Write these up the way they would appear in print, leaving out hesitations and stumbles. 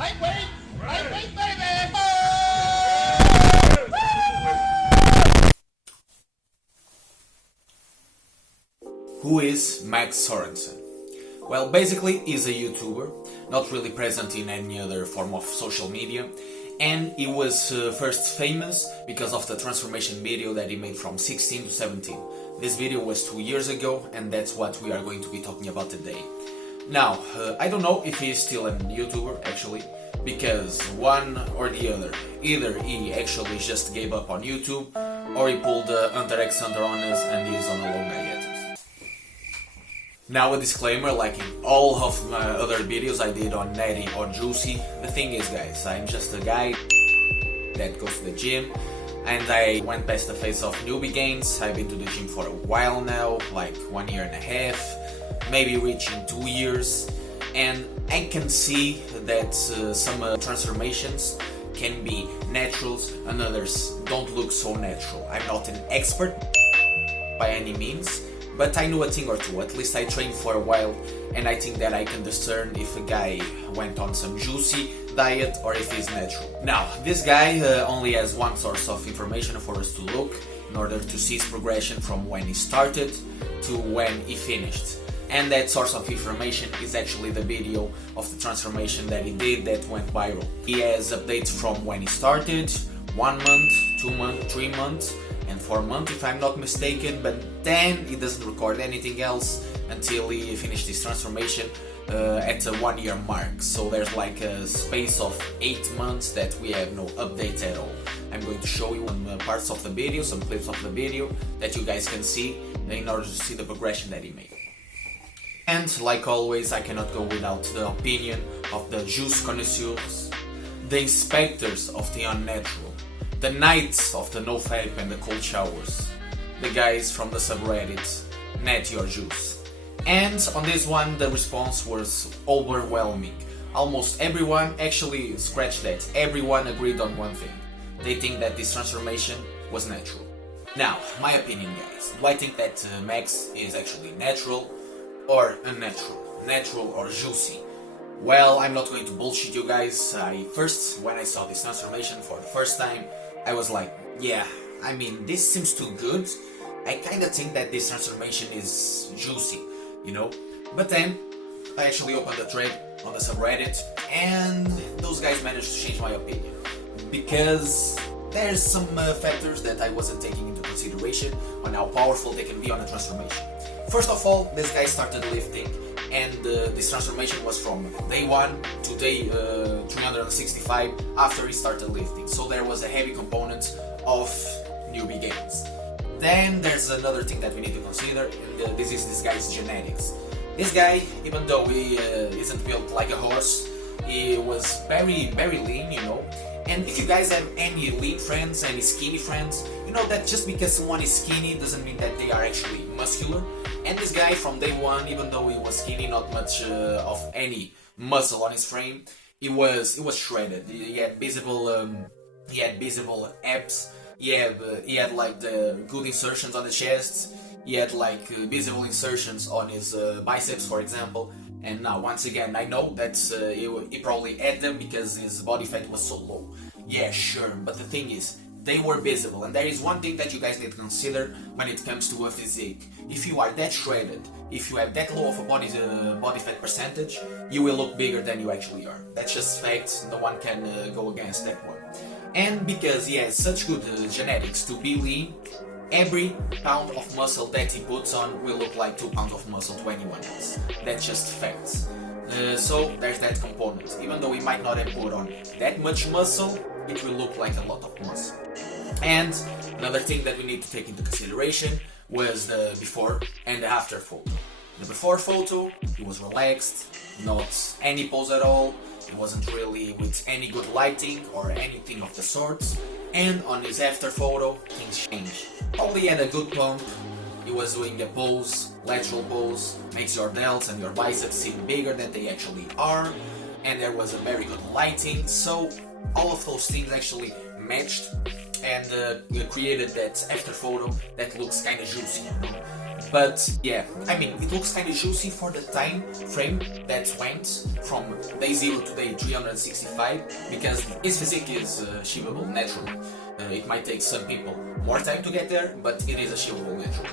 Lightweight, baby! Who is Max Sorenson? Well, basically, he's a YouTuber, not really present in any other form of social media, and he was first famous because of the transformation video that he made from 16 to 17. This video was 2 years ago, and that's what we are going to be talking about today. Now, I don't know if he is still a YouTuber, actually, because one or the other, either he actually just gave up on YouTube, or he pulled Hunter x Hunter on us and he is on a low hiatus. Now a disclaimer, like in all of my other videos I did on Natty or Juicy, the thing is guys, I'm just a guy that goes to the gym, and I went past the phase of newbie gains. I've been to the gym for a while now, like 1 year and a half, maybe reaching 2 years, and I can see that some transformations can be naturals and others don't look so natural. I'm not an expert by any means, but I know a thing or two. At least I trained for a while, and I think that I can discern if a guy went on some juicy diet or if he's natural. Now, this guy only has one source of information for us to look in order to see his progression from when he started to when he finished. And that source of information is actually the video of the transformation that he did that went viral. He has updates from when he started, 1 month, 2 months, 3 months, and 4 months if I'm not mistaken, but then he doesn't record anything else until he finished his transformation at a 1 year mark. So there's like a space of 8 months that we have no updates at all. I'm going to show you some parts of the video, some clips of the video that you guys can see in order to see the progression that he made. And like always, I cannot go without the opinion of the juice connoisseurs, the inspectors of the unnatural, the knights of the no-fap and the cold showers, the guys from the subreddit, Natty or Juice. And on this one, the response was overwhelming. Almost everyone, actually scratch that, everyone agreed on one thing. They think that this transformation was natural. Now, my opinion guys, do I think that Max is actually natural or unnatural, natural or juicy? Well, I'm not going to bullshit you guys. When I saw this transformation for the first time, I was like, yeah, I mean, this seems too good. I kinda think that this transformation is juicy, you know? But then, I actually opened the thread on the subreddit, and those guys managed to change my opinion. Because there's some factors that I wasn't taking into consideration on how powerful they can be on a transformation. First of all, this guy started lifting, and this transformation was from day 1 to day 365 after he started lifting. So there was a heavy component of newbie gains. Then there's another thing that we need to consider, and this is this guy's genetics. This guy, even though he isn't built like a horse, he was very, very lean, you know. And if you guys have any lean friends, any skinny friends, you know that just because someone is skinny doesn't mean that they are actually muscular. And this guy from day 1, even though he was skinny, not much of any muscle on his frame, he was shredded. He had visible abs. He had like the good insertions on the chest. He had like visible insertions on his biceps, for example. And now, once again, I know that he probably had them because his body fat was so low. Yeah, sure, but the thing is, they were visible, and there is one thing that you guys need to consider when it comes to a physique. If you are that shredded, if you have that low of a body fat percentage, you will look bigger than you actually are. That's just fact, no one can go against that one. And because he has such good genetics to be lean, every pound of muscle that he puts on will look like 2 pounds of muscle to anyone else. That's just facts. So there's that component. Even though he might not have put on that much muscle, it will look like a lot of muscle. And another thing that we need to take into consideration was the before and the after photo. The before photo, he was relaxed, not any pose at all. It wasn't really with any good lighting or anything of the sorts. And on his after photo, things changed. Probably had a good pump. He was doing a pose, lateral pose, makes your delts and your biceps seem bigger than they actually are. And there was a very good lighting. So all of those things actually matched and created that after photo that looks kind of juicy, you know? But yeah, I mean, it looks kind of juicy for the time frame that went from day 0 to day 365, because his physique is achievable naturally. It might take some people more time to get there, but it is achievable naturally.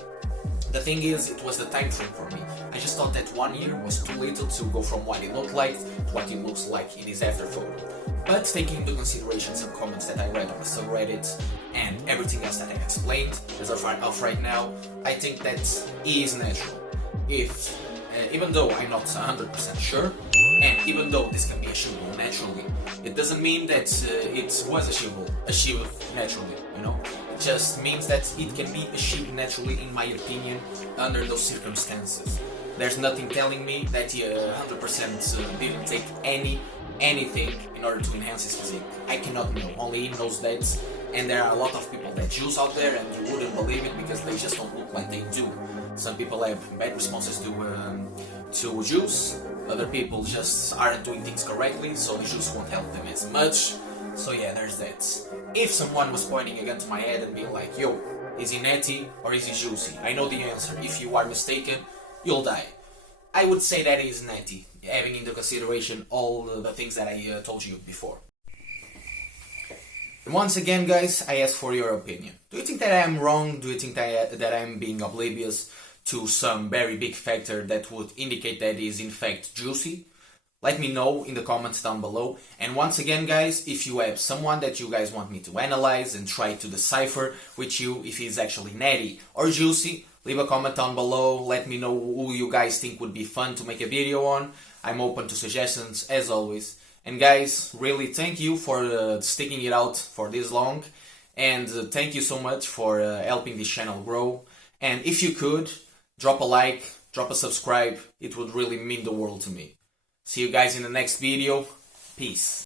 The thing is, it was the time frame for me. I just thought that 1 year was too little to go from what it looked like to what it looks like in his after photo. But taking into consideration some comments that I read on the subreddit and everything else that I explained as of right now, I think that he is natural. Even though I'm not 100% sure, and even though this can be achievable naturally, it doesn't mean that it was achieved naturally, you know? It just means that it can be achieved naturally, in my opinion, under those circumstances. There's nothing telling me that he 100% didn't take anything in order to enhance his physique. I cannot know, only he knows that, and there are a lot of people that juice out there and you wouldn't believe it because they just don't look like they do. Some people have bad responses to juice, other people just aren't doing things correctly, so the juice won't help them as much. So yeah, there's that. If someone was pointing a gun to my head and being like, yo, is he Natty or is he juicy? I know the answer. If you are mistaken, you'll die. I would say that he is Natty, having into consideration all the things that I told you before. And once again, guys, I ask for your opinion. Do you think that I am wrong? Do you think that I am being oblivious to some very big factor that would indicate that he is in fact juicy? Let me know in the comments down below. And once again, guys, if you have someone that you guys want me to analyze and try to decipher with you if he's actually natty or juicy, leave a comment down below. Let me know who you guys think would be fun to make a video on. I'm open to suggestions as always. And guys, really thank you for sticking it out for this long. And thank you so much for helping this channel grow. And if you could, drop a like, drop a subscribe. It would really mean the world to me. See you guys in the next video. Peace.